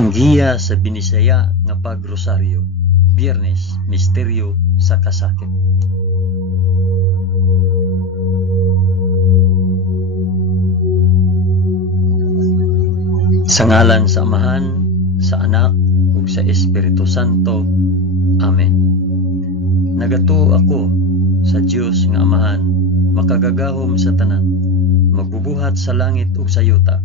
Ang giya sa binisaya nga pagrosaryo, Biyernes, misteryo sa kasakit. Sa ngalan sa Amahan, sa Anak, ug sa Espiritu Santo. Amen. Nagato ako sa Dios nga Amahan, makagagahom sa tanan, magbubuhat sa langit ug sa yuta.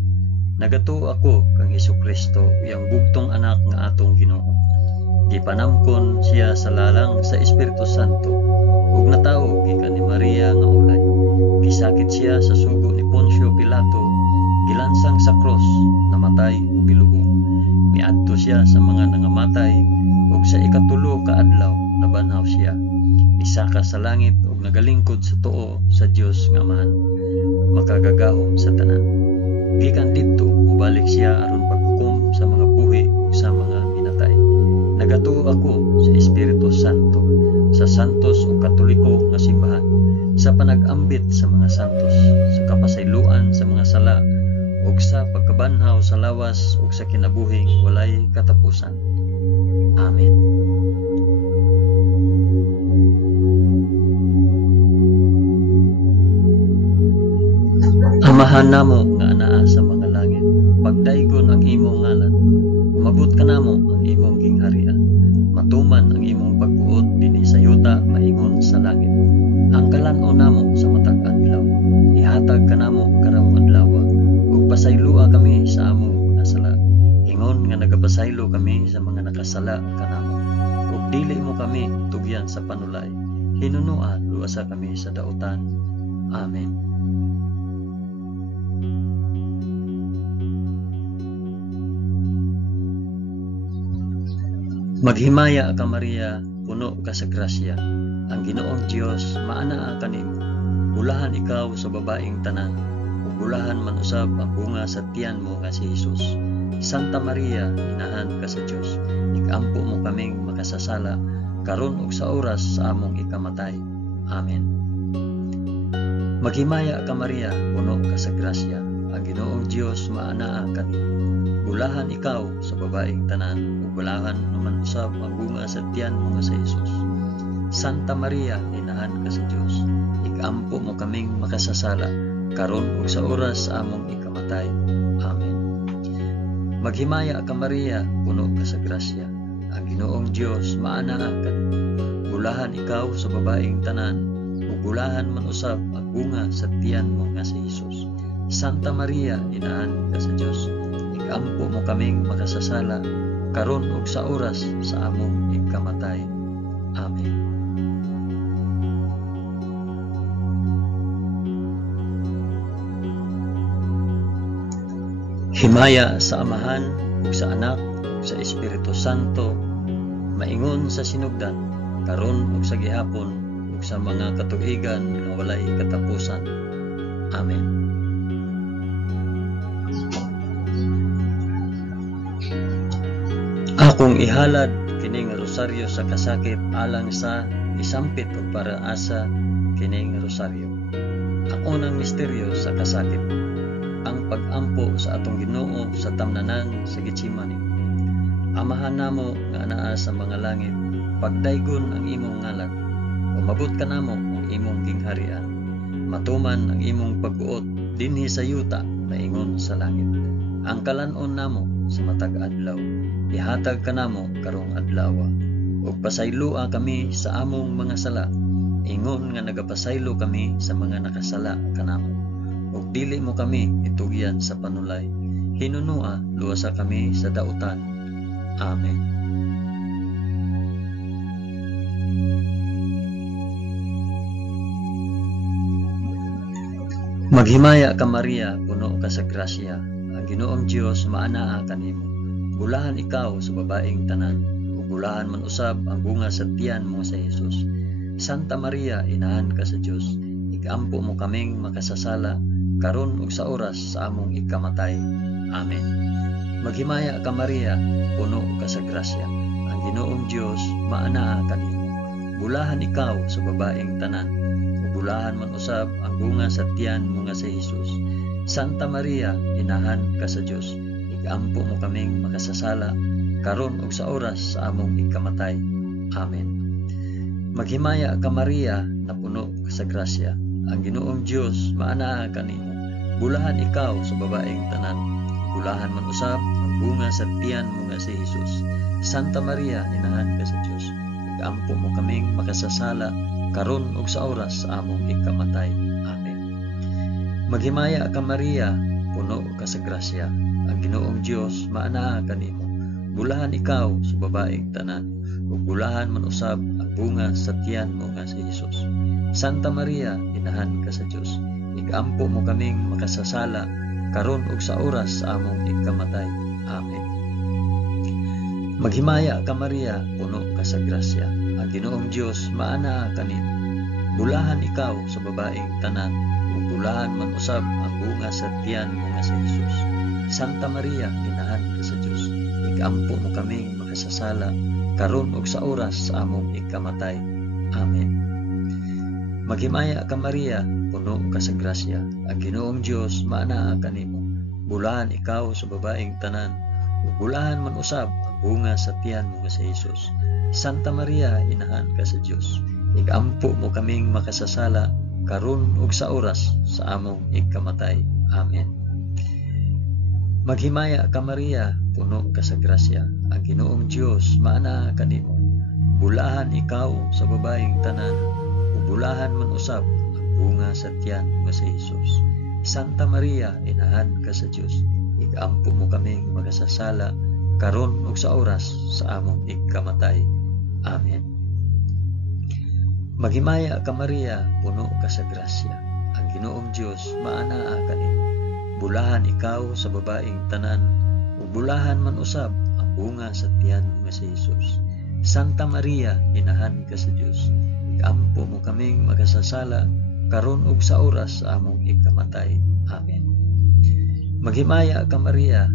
Nagato ako kang Hesukristo, iyang bugtong anak nga atong Ginoo. Gipanamkon siya sa lalang sa Espiritu Santo, ug natawo gikan ni Maria nga ulay. Gisakit siya sa sugo ni Poncio Pilato, gilansang sa cross, namatay ug gilubong. Miadto siya sa mga nangamatay, ug sa ikatulo ka adlaw nabanhaw siya. Isaka sa langit ug nagalingkod sa tuo sa Dios nga Amahan, makagagahom sa tanan. Gikan didto ubalik siya aron paghukom sa mga buhi ug sa mga minatay. Nagatuo ako sa Espiritu Santo, sa santos ug katoliko nga simbahan, sa panag-ambit sa mga santos, sa kapasayloan sa mga sala, ug sa pagkabanhaw sa lawas ug sa kinabuhing walay katapusan. Amen. Amahan namo nga anaa sa mga langit, pagdaygon ang imong ngalan, umabot ka namo ang imong gingharian, matuman ang imong pagbuot dinhi sa yuta maingon sa langit. Ang kalan-on namo sa matag adlaw, ihatag ka namo karong adlaw, ug pasaylua kami sa among mga sala, ingon nga nagapasaylo kami sa mga nakasala kanamo, ug dili mo kami tugyan sa panulay, hinunua luwasa kami sa dautan. Amen. Maghimaya ka Maria, puno ka sa grasya, ang Ginoong Dios maanaa kanimo. Bulahan ikaw sa babaeng tanan, ug bulahan man usab ang bunga sa tiyan mo nga si Hesus. Santa Maria, inahan ka sa Dios, ikampo mo kaming makasasala, karon ug sa oras sa among ikamatay. Amen. Maghimaya ka Maria, puno ka sa grasya, ang Ginoong Dios maanaa kanimo. Bulahan ikaw sa babaeng tanan, ug bulahan naman usab ang bunga sa tiyan mo nga sa Hesus. Santa Maria, inahan ka sa Dios, ikampo mo kaming makasasala, karon ug sa oras sa among ikamatay. Amen. Maghimaya ka Maria, puno ka sa grasya, ang Ginoong Dios maanaa kanimo. Bulahan ikaw sa babaeng tanan, ug bulahan man usab ang bunga sa tiyan mo nga sa Hesus. Santa Maria, inahan ka sa Dios, ikampo mo kaming makasasala, karon ug sa oras sa among ikamatay. Amen. Himaya sa Amahan ug sa Anak ug sa Espiritu Santo, maingon sa sinugdan, karon ug sa gihapon ug sa mga katuigan nga walay katapusan. Amen. Akong ihalad kining rosaryo sa kasakit alang sa isampit ug para asa kining rosaryo. Ang unang misteryo sa kasakit, ang pag-ampo sa atong Ginoo sa tamnanan sa Getsemani. Amahan namo nga anaa sa mga langit, pagdaygon ang imong ngalan, umabot ka namo ang imong gingharian, matuman ang imong pagbuot dinhi sa yuta maingon sa langit. Ang kalan-on namo sa matag adlaw, ihatag ka namo karong adlaw, ug pasaylua kami sa among mga sala, ingon nga nagapasaylo kami sa mga nakasala kanamo, ug dili mo kami itugyan sa panulay, hinunua luwasa kami sa dautan. Amen. Maghimaya ka Maria, puno ka sa grasya, ang Ginoong Dios maanaa kanimo. Bulahan ikaw sa babaeng tanan, ug bulahan man usab ang bunga sa tiyan mo sa Hesus. Santa Maria, inahan ka sa Dios, ikampo mo kaming makasasala, karon ug sa oras sa among ikamatay. Amen. Maghimaya ka Maria, puno ka sa grasya, ang Ginoong Dios maanaa kanimo. Bulahan ikaw sa babaeng tanan, ug bulahan man usab ang bunga sa tiyan mo nga sa Hesus. Santa Maria, inahan ka sa Dios, igampo mo kaming makasasala, karon ug sa oras sa among ikamatay. Amen. Maghimaya ka Maria, na puno ka sa grasya. Ang Ginoong Dios maanaa kanimo. Bulahan ikaw sa babaeng tanan. Bulahan man usab ang bunga sa tiyan mo nga si Jesus. Santa Maria, inahan ka sa Dios. Igampo mo kaming makasasala, karon ug sa oras sa among ikamatay. Amen. Maghimaya ka Maria, puno ka sa grasya. Ang Ginoong Dios maanaa kanimo. Bulahan ikaw sa babaeng tanan. Ug bulahan man usab ang bunga sa tiyan mo nga si Jesus. Santa Maria, inahan ka sa Dios. Igampo mo kaming makasasala, karon ug sa oras sa among ikamatay. Amen. Maghimaya ka Maria, puno ka sa grasya. Ang Ginoong Dios maanaa kanimo. Bulahan ikaw sa babaeng tanan, ug bulahan man usab ang bunga sa tiyan mo nga si Jesus. Santa Maria, inahan ka sa Dios. Igampo mo kaming makasasala, karon ug sa oras sa among ikamatay. Amen. Maghimaya ka Maria, puno ka sa grasya. Ang Ginoong Dios maanaa kanimo. Bulahan ikaw sa babaeng tanan, ug bulahan man usab ang bunga sa tiyan mo nga si Jesus. Santa Maria, inahan ka sa Dios. Igampo mo kaming makasasala, karon ug sa oras sa among ikamatay. Amen. Maghimaya ka Maria, puno ka sa grasya. Ang Ginoong Dios maanaa kanimo. Bulahan ikaw sa babaeng tanan, ug bulahan man usab ang bunga sa tiyan nga si Jesus. Santa Maria, inahan ka sa Dios. Igampo mo kaming makasasala, karon ug sa oras sa among ikamatay. Amen. Maghimaya ka Maria, puno ka sa grasya. Ang Ginoong Dios maanaa kanimo. Bulahan ikaw sa babaeng tanan, ug bulahan man usab ang bunga sa tiyan nga si Jesus. Santa Maria, inahan ka sa Dios. Igampo mo kaming makasasala, karon ug sa oras sa among ikamatay. Amen. Maghimaya ka Maria,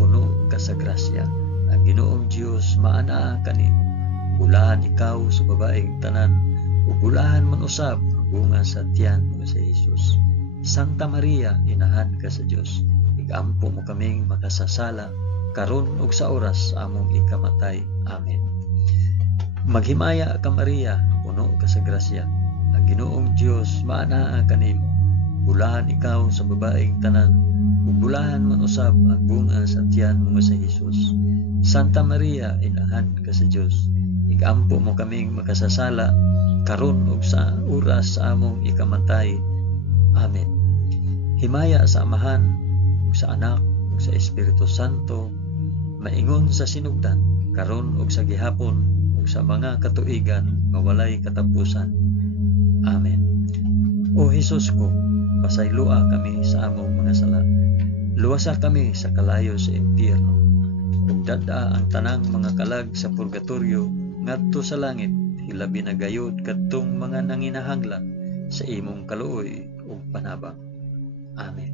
puno ka sa grasya. Ang Ginoong Dios maanaa kanimo. Bulahan ikaw sa babaeng tanan, ug bulahan man usab ang bunga sa tiyan nga si Jesus. Santa Maria, inahan ka sa Dios. Igampo mo kaming makasasala, karon ug sa oras sa among ikamatay. Amen. Maghimaya ka Maria, puno ka sa grasya. Ang Ginoong Dios maanaa kanimo. Bulahan ikaw sa babaeng tanan, ug bulahan man usab ang bunga sa tiyan mo sa Jesus. Santa Maria, inahan ka sa Dios. Igampo mo kaming makasasala, karon ug sa oras sa among ikamatay. Amen. Himaya sa Amahan, ug sa Anak, ug sa Espiritu Santo, maingon sa sinugdan, karon ug sa gihapon, ug sa mga katuigan nga walay katapusan. Amen. O Hesus ko, pasaylua kami sa among mga sala. Luwasa kami sa kalayo sa impyerno. Ug dada ang tanang mga kalag sa purgatorio ngadto sa langit, hilabi na gayud kadtong mga nanginahanglan sa imong kaluoy ug panabang. Amen.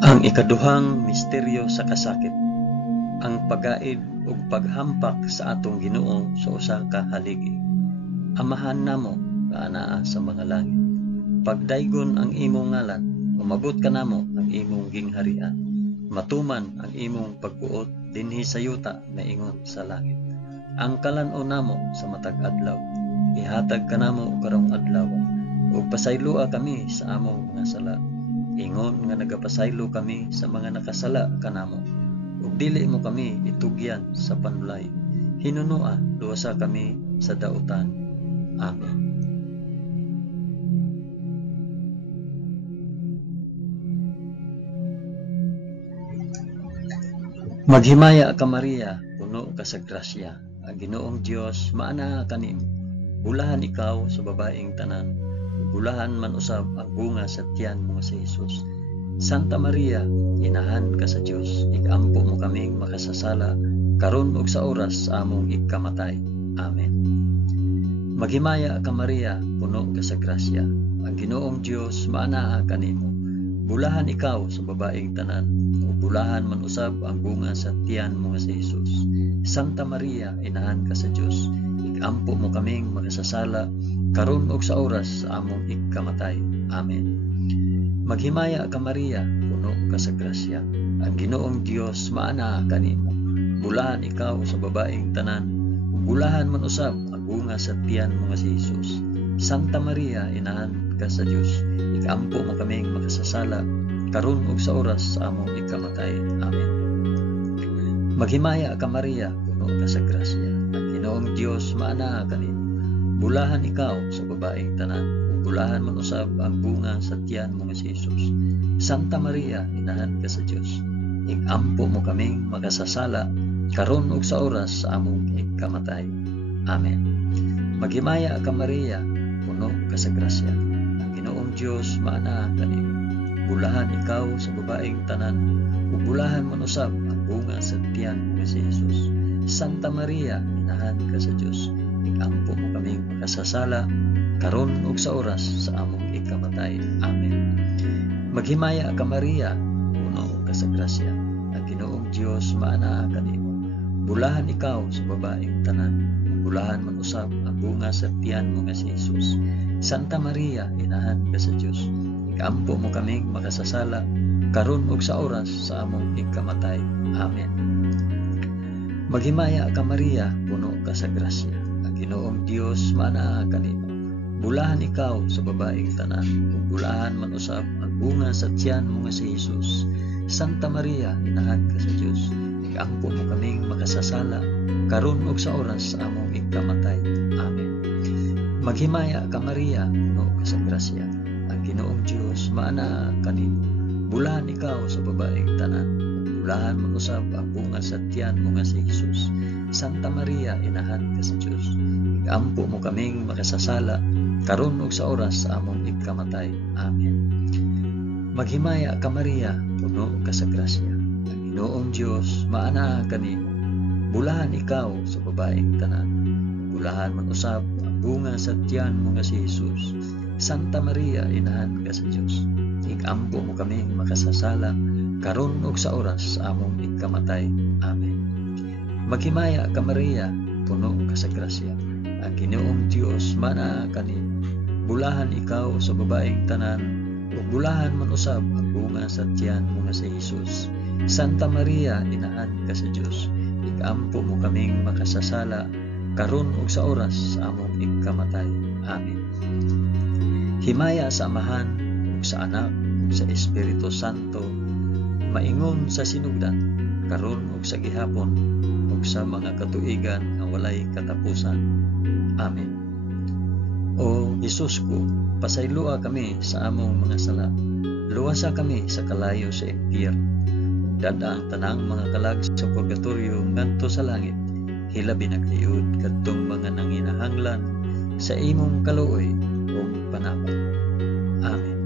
Ang ikaduhang misteryo sa kasakit, ang pagaid ug paghampak sa atong Ginoo sa usa ka haligi. Amahan namo nga anaa sa mga langit, pagdaygon ang imong ngalan, umabot ka namo ang imong gingharian, matuman ang imong pagbuot dinhi sa yuta na ingon sa langit. Ang kalan-o namo sa matag adlaw, ihatag ka namo karong adlaw, ug pasaylua kami sa among mga sala, ingon nga nagapasaylo kami sa mga nakasala kanamo, ug dili mo kami itugyan sa panulay, hinunua luwasa kami sa dautan. Amen. Maghimaya ka Maria, puno ka sa grasya. Ang Ginoong Dios maanaa kanimo. Bulahan ikaw sa babaeng tanan, bulahan man usab ang bunga sa tiyan mo sa Jesus. Santa Maria, inahan ka sa Dios. Igampo mo kaming makasasala, karon ug sa oras sa among ikamatay. Amen. Maghimaya ka Maria, puno ka sa grasya. Ang Ginoong Dios maanaa kanimo. Bulahan ikaw sa babaeng tanan, ug bulahan man usab ang bunga sa tiyan mo sa Jesus. Santa Maria, inahan ka sa Dios. ikampo mo kaming makasasala karon ug sa oras sa among ikamatay. Amen. Maghimaya ka Maria, puno ka sa grasya. Ang Ginoong Dios maana kanimo. Bulahan ikaw sa babaeng tanan, ug bulahan man usab ang bunga sa tiyan mo nga si Jesus. Santa Maria, inahan ka sa Dios, ikampo mo kaming makasasala karon ug sa oras sa among ikamatay. Amen. Maghimaya ka Maria, puno ka sa grasya. Ang Ginoong Dios maana kanimo. Bulahan ikaw sa babaeng tanan, ug bulahan man usab ang bunga sa tiyan mo nga si Jesus. Santa Maria, inahan ka sa Dios, ikampo mo kaming makasasala karon ug sa oras sa among ikamatay. Amen. Maghimaya ka Maria, puno ka sa grasya. Ang Ginoong Dios maana kanimo. Bulahan ikaw sa babaeng tanan, ug bulahan man usab ang bunga sa tiyan mo nga si Jesus. Santa Maria, inahan ka sa Dios, ikampo mo kaming makasasala karon ug sa oras sa among ikamatay. Amen. Maghimaya ka Maria, puno ka sa grasya. Ang Ginoong Dios maana kanimo. Bulahan ikaw sa babaeng tanan, ug bulahan man usab ang bunga sa tiyan mo nga si Jesus. Santa Maria, inahan ka sa Dios, ikampo mo kaming makasasala karon ug sa oras sa among ikamatay. Amen. Maghimaya ka Maria, puno ka sa grasya. Ang Ginoong Dios maana kanimo. Bulahan ikaw sa babaeng tanan, ug bulahan man usab ang bunga sa tiyan mo nga si Jesus. Santa Maria, inahan ka sa Dios, ikampo mo kaming makasasala karon ug sa oras sa among ikamatay. Amen. Maghimaya ka Maria, puno ka sa grasya. Ang Ginoong Dios maana kanimo. Bulahan ikaw sa babaeng tanan, ug bulahan man usab ang bunga sa tiyan mo nga si Jesus. Santa Maria, inahan ka sa Dios, ikampo mo kaming makasasala karon ug sa oras sa among ikamatay. Amen. Maghimaya ka Maria, puno ka sa grasya. Ang Ginoong Dios maana kanimo. Bulahan ikaw sa babaeng tanan, bulahan man usab ang bunga sa tiyan mo nga si Jesus. Santa Maria, inahan ka sa Dios, ikampo mo kaming makasasala karon ug sa oras sa among ikamatay. Amen. Maghimaya ka Maria, puno ka sa grasya. Ang Ginoong Dios maana kanimo. Bulahan ikaw sa babaeng tanan, ug bulahan man usab ang bunga sa tiyan mo nga si Jesus. Santa Maria, inahan ka sa Dios, ikampo mo kaming makasasala karon ug sa oras sa among ikamatay. Amen. Himaya sa Amahan ug sa Anak ug sa Espiritu Santo, maingon sa sinugdan karon ug sa gihapon ug sa mga katuigan nga walay katapusan. Amen. O Jesus ko, pasaylua kami sa among mga sala. Luwasa kami sa kalayo sa impyerno. Dada ang tanang mga kalag sa purgatorio ngadto sa langit. Hilabi na kayod kadtong mga nanginahanglan sa imong kaluoy ug panapag. Amen.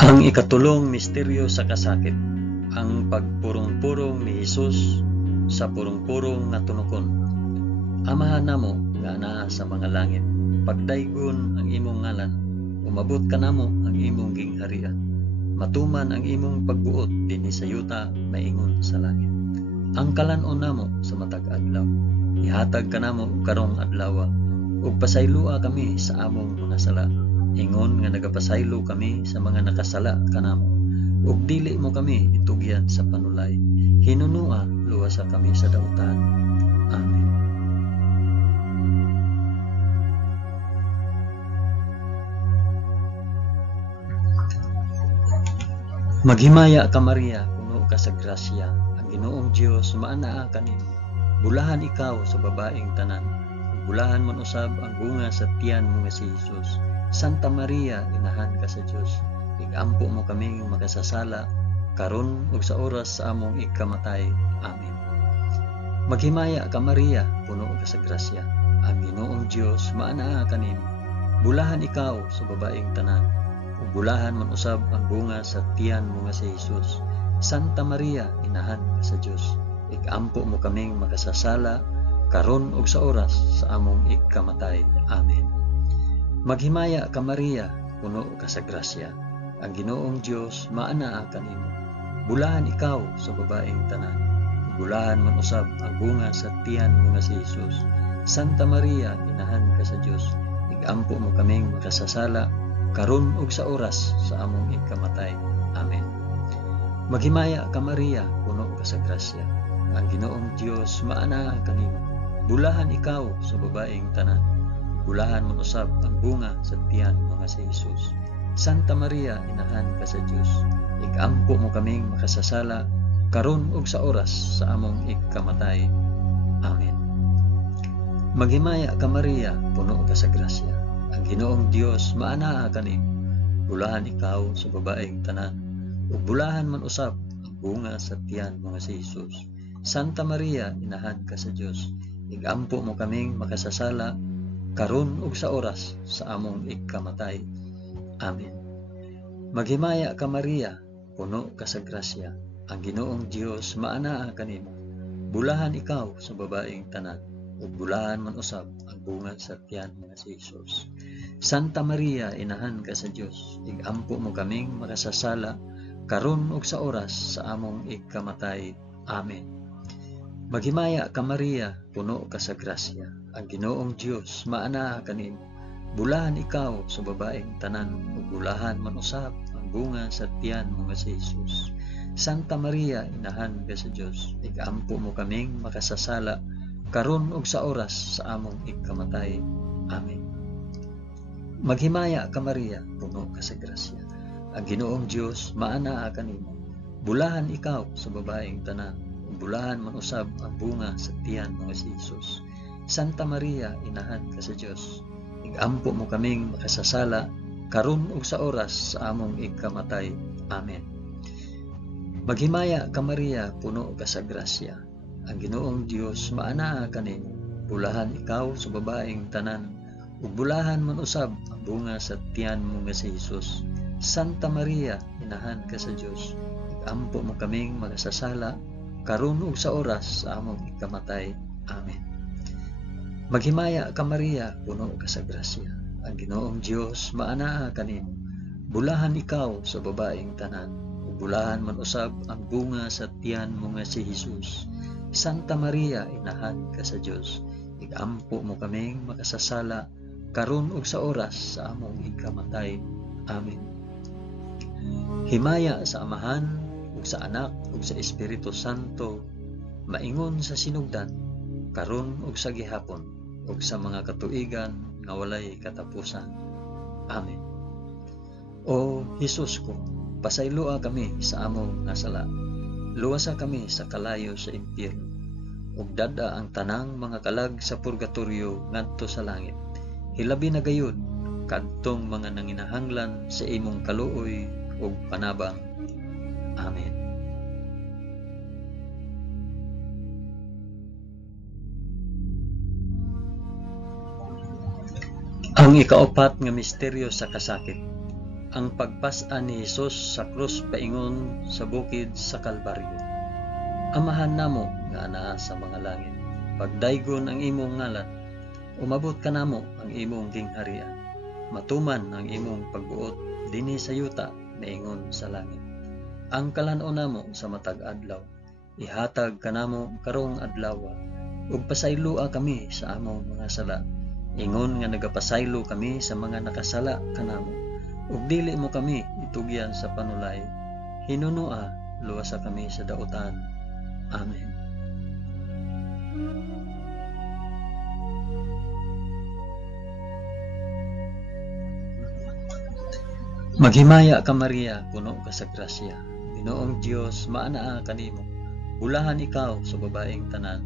Ang ikatulong misteryo sa kasakit, ang pagpurong-purong ni Jesus sa purong-purong nga tunokon. Amahan namo nga naa sa mga langit, pagdaygon ang imong ngalan, umabot ka namo ang imong gingharian. Matuman ang imong pagbuot dinhi sa yuta maingon sa langit. Ang kalan-on namo sa matag adlaw, ihatag ka namo karong adlaw, ug pasaylua kami sa among mga sala. Ingon nga nagapasaylo kami sa mga nakasala kanamo. Ug dili mo kami itugyan sa panulay. Hinunua luwasa kami sa dautan. Amen. Maghimaya ka Maria, puno ka sa grasya. Ang Ginoong Dios maanaa kanimo. Bulahan ikaw sa babaeng tanan. Bulahan man usab ang bunga sa tiyan mo nga si Jesus. Santa Maria, inahan ka sa Dios, ikampo mo kaming makasasala karon ug sa oras sa among ikamatay. Amen. Maghimaya ka Maria, puno ka sa grasya. Ang Ginoong Dios maanaa kanimo. Bulahan ikaw sa babaeng tanan, ug bulahan man usab ang bunga sa tiyan mo nga si Jesus. Santa Maria, inahan ka sa Dios, ikampo mo kaming makasasala karon ug sa oras sa among ikamatay. Amen. Maghimaya ka Maria, puno ka sa grasya. ang Ginoong Dios maanaa kanimo. Bulahan ikaw sa babaeng tanan, bulahan man usab ang bunga sa tiyan mo nga si Jesus. Santa Maria, inahan ka sa Dios, igampo mo kaming makasasala karon ug sa oras sa among ikamatay. Amen. Maghimaya ka Maria, puno ka sa grasya, ang Ginoong Dios maanaa kanimo. Bulahan ikaw sa babaeng tanan, bulahan man usab ang bunga sa tiyan mo nga si Jesus. Santa Maria, inahan ka sa Dios, igampo mo kaming makasasala karon ug sa oras sa among ikamatay. Amen. Maghimaya ka Maria, puno ka sa grasya, ang Ginoong Dios maanaa kanimo. Bulahan ikaw sa babaeng tanan, ug bulahan man usab ang bunga sa tiyan mo nga si Jesus. Santa Maria, inahan ka sa Dios, igampo mo kaming makasasala karon ug sa oras sa among ikamatay. Amen. Maghimaya ka Maria, puno ka sa grasya, ang Ginoong Dios maanaa kanimo. Bulahan ikaw sa babaeng tanan, ug bulahan man usab ang bunga sa tiyan nga si Jesus. Santa Maria, inahan ka sa Dios, igampo mo kaming makasasala karon ug sa oras sa among ikamatay. Amen. Maghimaya ka Maria, puno ka sa grasya, ang Ginoong Dios maanaa kanimo. Bulahan ikaw sa babaeng tanan, ug bulahan man usab ang bunga sa tiyan mo nga si Jesus. Santa Maria, inahan ka sa Dios, igampo mo kaming makasasala karon ug sa oras sa among ikamatay. Amen. Maghimaya ka Maria, puno ka sa grasya, ang Ginoong Dios maanaa kanimo. Bulahan ikaw sa babaeng tanan, ug bulahan man usab ang bunga sa tiyan mo nga si Jesus. Santa Maria, inahan ka sa Dios, igampo mo kaming makasasala karon ug sa oras sa among ikamatay. Amen. Maghimaya ka Maria, puno ka sa grasya, ang Ginoong Dios maanaa kanimo. Bulahan ikaw sa babaeng tanan, ug bulahan man usab ang bunga sa tiyan mo nga si Jesus. Santa Maria, inahan ka sa Dios, igampo mo kaming makasasala karon ug sa oras sa among ikamatay. Amen. Maghimaya ka Maria, puno ka sa grasya, ang Ginoong Dios maanaa kanimo. Bulahan ikaw sa babaeng tanan, ug bulahan man usab ang bunga sa tiyan mo nga si Jesus. Santa Maria, inahan ka sa Dios, igampo mo kaming makasasala karon ug sa oras sa among ikamatay. Amen. Himaya sa Amahan ug sa Anak ug sa Espiritu Santo, maingon sa sinugdan, karon ug sa gihapon, ug sa mga katuigan nga walay katapusan. Amen. O Hesus ko, pasayloa kami sa among nasala, luwasa kami sa kalayo sa impyerno, ug dada ang tanang mga kalag sa purgatoryo ngadto sa langit. Hilabi na gayud kadtong mga nanginahanglan sa imong kaluoy ug panabang. Amen. Ang ikaapat nga misteryo sa kasakit, ang pagpas-an ni Hesus sa krus paingon sa bukid sa Kalbaryo. Amahan namo nga anaa sa mga langit, pagdaygon ang imong ngalan, umabot ka namo ang imong gingharian, matuman ang imong pagbuot dinhi sa yuta maingon sa langit. Ang kalan-on namo sa matag adlaw, ihatag kanamo karong adlaw, ug pasayloa kami sa among mga sala, ingon nga nagapasaylo kami sa mga nakasala kanamo, ug dili mo kami itugyan sa panulay, hinunua luwasa kami sa dautan. Amen. Maghimaya ka Maria, puno ka sa grasya, Ginoong Dios maanaa kanimo. Bulahan ikaw sa babaeng tanan,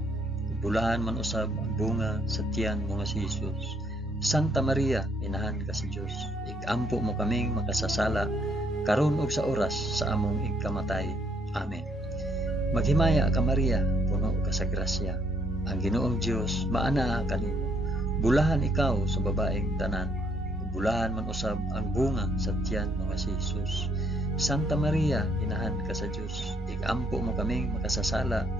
bulahan man usab ang bunga sa tiyan mo nga si Jesus. Santa Maria, inahan ka sa Dios, igampo mo kaming makasasala karon ug sa oras sa among ikamatay. Amen. Maghimaya ka Maria, puno ka sa grasya, ang Ginoong Dios maanaa kanimo. Bulahan ikaw sa babaeng tanan, bulahan man usab ang bunga sa tiyan mo nga si Jesus. Santa Maria, inahan ka sa Dios, igampo mo kaming makasasala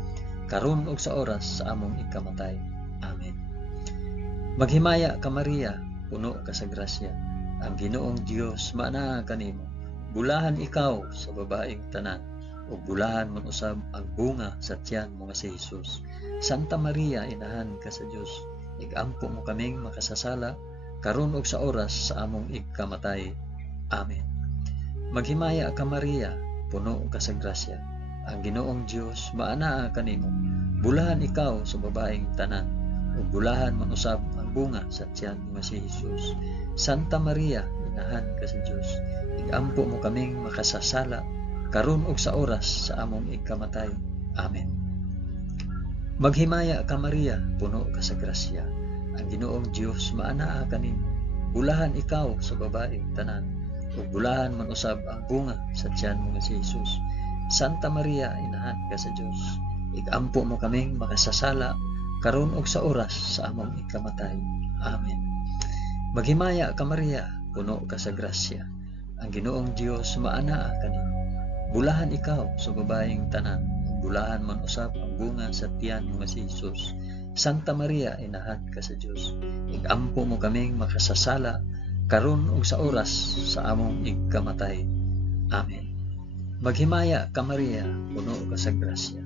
karon ug sa oras sa among ikamatay. Amen. Maghimaya ka Maria, puno ka sa grasya, ang Ginoong Dios maanaa kanimo. Bulahan ikaw sa babaeng tanan, ug bulahan man usab ang bunga sa tiyan mo nga si Hesus. Santa Maria, inahan ka sa Dios, igampo mo kaming makasasala karon ug sa oras sa among ikamatay. Amen. Maghimaya ka Maria, puno ka sa grasya. Ang Ginoong Dios maanaa kanimo. Bulahan ikaw sa babaeng tanan, ug bulahan man usab ang bunga sa tiyan mo nga si Hesus. Santa Maria, inahan ka sa Dios, igampo mo kaming makasasala karon ug sa oras sa among ikamatay. Amen. Maghimaya ka Maria, puno ka sa grasya. Ang Ginoong Dios maanaa kanimo. Bulahan ikaw sa babaeng tanan, ug bulahan man usab ang bunga sa tiyan mo nga si Hesus. Santa Maria, inahan ka sa Dios, igampo mo kaming makasasala karon ug sa oras sa among ikamatay. Amen. Maghimaya ka Maria, puno ka sa grasya. Ang Ginoong Dios maanaa kanimo. Bulahan ikaw sa babaeng tanan, bulahan man usab ang bunga sa tiyan mo nga si Hesus. Santa Maria, inahan ka sa Dios, igampo mo kaming makasasala karon ug sa oras sa among ikamatay. Amen. Maghimaya ka Maria, puno ka sa grasya.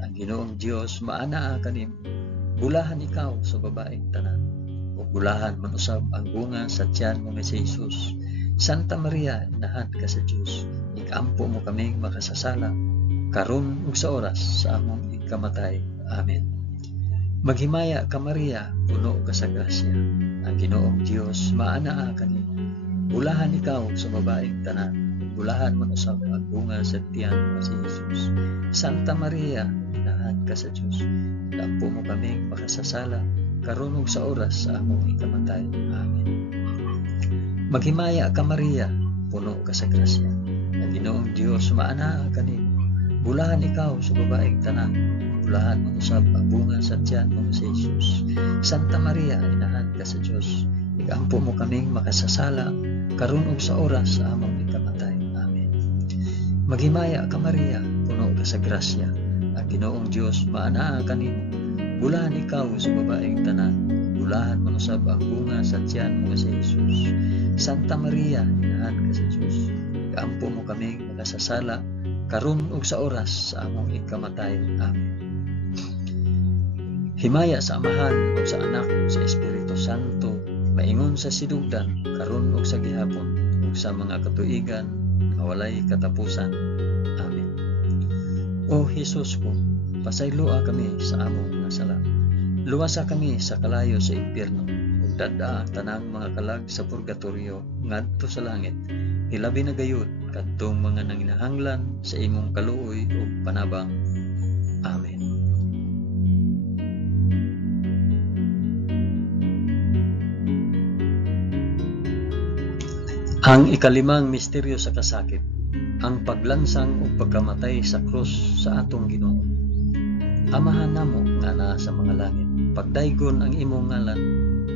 Ang Ginoong Dios maanaa kanimo. Bulahan ikaw sa babaeng tanan, ug bulahan man usab ang bunga sa tiyan mo nga si Hesus. Santa Maria, inahan ka sa Dios, igampo mo kaming makasasala karon ug sa oras sa among ikamatay. Amen. Maghimaya ka Maria, puno ka sa grasya. Ang Ginoong Dios maanaa kanimo. Bulahan ikaw sa babaeng tanan, bulahan man usab ang bunga sa tiyan mo si Hesus. Santa Maria, inahan ka sa Dios, igampo mo kaming makasasala karon ug sa oras sa among ikamatay. Amen. Maghimaya ka Maria, puno ka sa grasya. Ang Ginoong Dios maanaa kanimo. Bulahan ikaw sa babaeng tanan, bulahan man usab ang bunga sa tiyan mo si Hesus. Santa Maria, inahan ka sa Dios, igampo mo kaming makasasala karon ug sa oras sa among ikamatay. Amen. Maghimaya ka Maria, puno ka sa grasya. Ang Ginoong Dios maanaa kanimo. Bulahan ikaw sa babaeng tanan, bulahan man usab ang bunga sa tiyan mo si Hesus. Santa Maria, inahan ka sa Dios, igampo mo kaming makasasala karon ug sa oras sa among ikamatay. Amen. Himaya sa Amahan ug sa Anak ug sa Espiritu Santo, maingon sa sidugdan karon ug sa gihapon ug sa mga katuigan nga walay katapusan. Amen. O Hesus ko, pasayloa kami sa among mga sala. Luwasa kami sa kalayo sa impyerno ug dad-a ang tanang mga kalag sa purgatorio ngadto sa langit. Hilabi na gayud kadtong mga nanginahanglan sa imong kaluoy ug panabang. Amen. Ang ikalimang misteryo sa kasakit, ang paglansang ug pagkamatay sa krus sa atong Ginoo. Amahan namo nga naa sa mga langit, pagdaygon ang imong ngalan,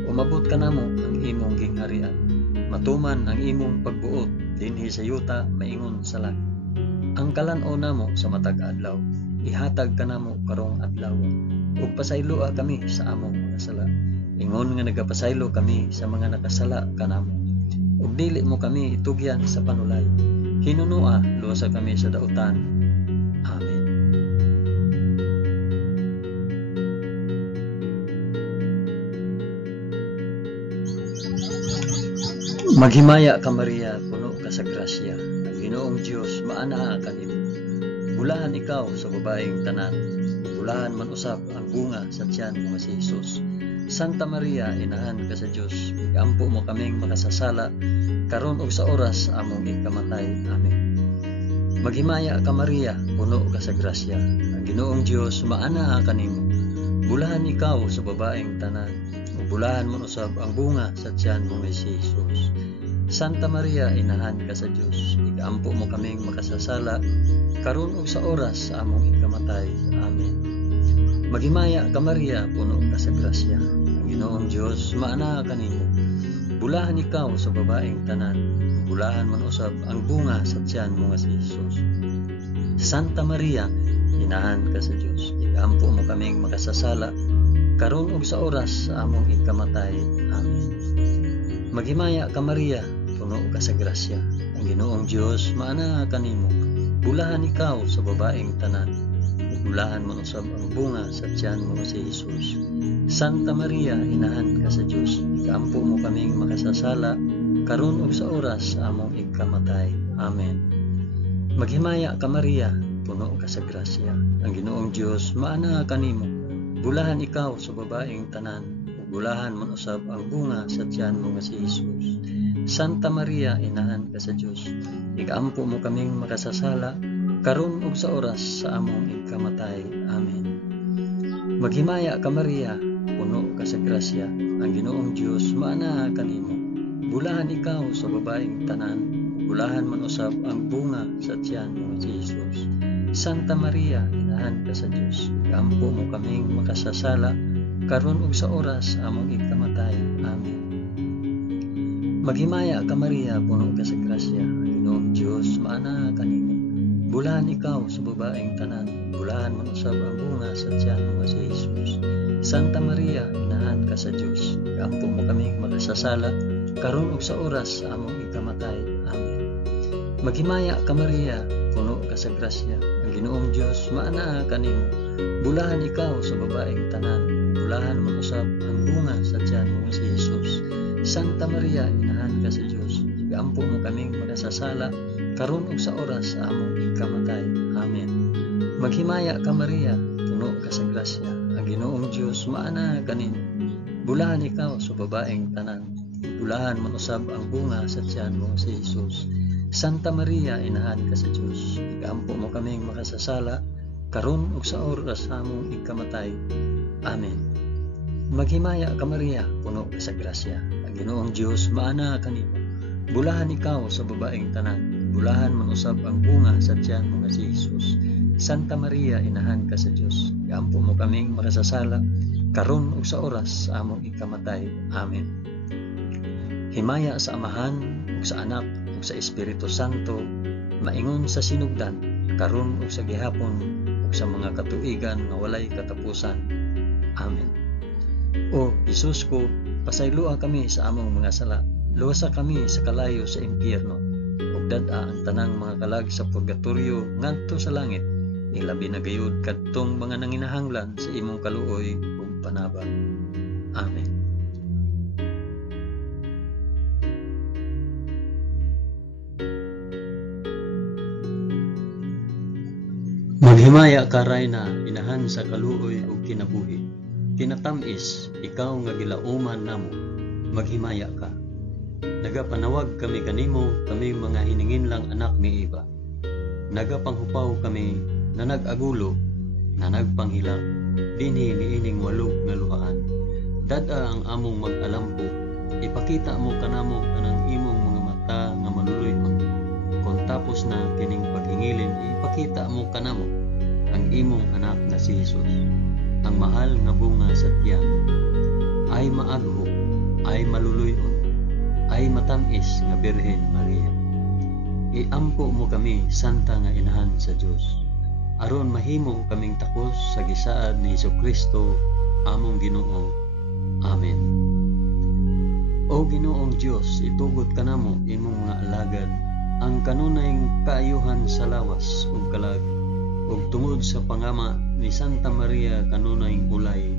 umabot ka namo ang imong gingharian. Matuman ang imong pagbuot dinhi sa yuta maingon sa langit. Ang kalan-o namo sa matag adlaw, ihatag ka namo karong adlaw. Ug pasayloa kami sa among mga sala. Ingon nga nagapasaylo kami sa mga nakasala kanamo. Ug dili mo kami itugyan sa panulay. Hinunua luwasa kami sa dautan. Amen. Maghimaya ka Maria, puno ka sa grasya. Ang Ginoong Dios maanaa kanimo. Bulahan ikaw sa babaeng tanan, bulahan man usab ang bunga sa tiyan mo si Hesus. Santa Maria, inahan ka sa Dios, igampo mo kaming makasasala karon ug sa oras among ikamatay. Amen. Maghimaya ka Maria, puno ka sa grasya. Ang Ginoong Dios maanaa kanimo. Bulahan ikaw sa babaeng tanan, bulahan man usab ang bunga sa tiyan mo si Hesus. Santa Maria, inahan ka sa Dios, igampo mo kaming makasasala karon ug sa oras sa among ikamatay. Amen. Maghimaya ka Maria, puno ka sa grasya. Ang Ginoong Dios maanaa kanimo. Bulahan ikaw sa babaeng tanan, bulahan man usab ang bunga sa tiyan mo si Hesus. Santa Maria, inahan ka sa Dios, igampo mo kaming makasasala karon ug sa oras sa among ikamatay. Amen. Maghimaya ka Maria, puno ka sa grasya. Ang ang Ginoong Dios maana kanimo. Bulahan ikaw sa babaeng tanan, bulahan mo usab ang bunga sa tiyan mo si Jesus. Santa Maria, inahan ka sa Dios, ikampo mo kaming makasasala karon ug sa oras sa among ikamatay. Amen. Maghimaya ka Maria, puno ka sa grasya, ang Ginoong Dios maana kanimo. Bulahan ikaw sa babaeng tanan, bulahan mo usab ang bunga sa tiyan mo si Jesus. Santa Maria, inahan ka sa Dios, ikampo mo kaming makasasala karon ug sa oras sa among ikamatay. Amen. Maghimaya ka Maria, puno ka sa grasya, ang Ginoong Dios maana kanimo. Bulahan ikaw sa babaeng tanan, bulahan man usab ang bunga sa tiyan mo si Jesus. Santa Maria, inahan ka sa Dios, ikampo mo kaming makasasala karon ug sa oras sa among ikamatay. Amen. Maghimaya ka Maria, puno ka sa grasya, ang Ginoong Dios maana kanimo. Bulahan ikaw sa babaeng tanan, bulahan man usab ang bunga sa tiyan mo si Jesus. Santa Maria, inahan ka sa Dios, ikampo mo kaming makasasala karon ug sa oras sa among ikamatay. Amen. Maghimaya ka Maria, puno ka sa grasya, ang Ginoong Dios maana kanimo. Bulahan ikaw sa babaeng tanan, bulahan man usab ang bunga sa tiyan mo si Jesus. Santa Maria, inahan ka sa Dios, ikampo mo kaming makasasala karon ug sa oras sa among ikamatay. Amen. Maghimaya ka Maria, puno ka sa grasya, ang Ginoong Dios maana kanimo. Bulahan ikaw sa babaeng tanan, bulahan man usab ang bunga sa tiyan mo si Jesus. Santa Maria, inahan ka sa Dios, ikampo mo kaming makasasala karon ug sa oras sa among ikamatay. Amen. Maghimaya ka Maria, puno ka sa grasya, ang Ginoong Dios maana kanimo. Bulahan ikaw sa babaeng tanan, bulahan man usab ang bunga sa tiyan mo si Jesus. Santa Maria, inahan ka sa Dios, ikampo mo kaming makasasala karon ug sa oras sa among ikamatay. Amen. Himaya sa Amahan ug sa Anak ug sa Espiritu Santo, maingon sa sinugdan karon ug sa gihapon ug sa mga katuigan nga walay katapusan. Amen. O Jesus ko, pasayloa kami sa among mga sala, luwasa kami sa kalayo sa impyerno, ug dad-a ang tanang mga kalag sa purgatorio ngadto sa langit, ilabi na gayud kadtong mga nanginahanglan sa imong kaluoy ug panabang. Amen. Maghimaya ka Rayna, inahan sa kaluoy ug kinabuhi. Tinatamis, ikaw nga gilauman namo, maghimaya ka. Nagapanawag kami kanimo, kami mga hiningin lang anak ni Eva. Nagapanghupaw kami, na nag-agulo, na nagpanghilak, dinhi niining walog nga luhaan. Dada ang among mag-alampo, ipakita mo kanamo kanang imong mga mata nga maluluyon. Kung tapos na kining paghingilin, ipakita mo kanamo ang imong anak na si Jesus. Ang mahal nga bunga sa tiyan, ay maagho, ay maluluyon, ay matamis nga Birhen Maria. Iampo mo kami, santa nga inahan sa Dios, aron mahimo kaming takos sa gisaad ni Jesucristo, among Ginoo. Amen. O Ginoong Dios, itugot kanamo imong mga alagad ang kanunayng kaayuhan sa lawas ug kalag, ug tungod sa pangama ni Santa Maria kanunayng ulay,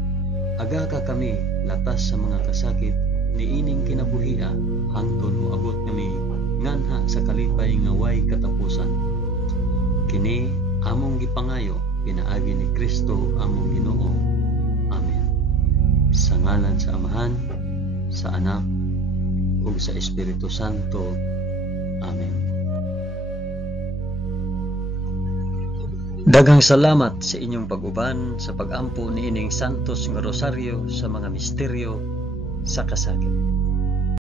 aga ka kami latas sa mga kasakit niining kinabuhia hangtod moabot kami nganha sa kalipay nga way katapusan. Kini among gipangayo pinaagi ni Kristo among Ginoo. Amen. Sa ngalan sa Amahan, sa Anak, ug sa Espiritu Santo. Amen. Daghang salamat sa inyong pag-uban sa pag-ampo niining santos nga rosaryo sa mga misteryo sa kasakit.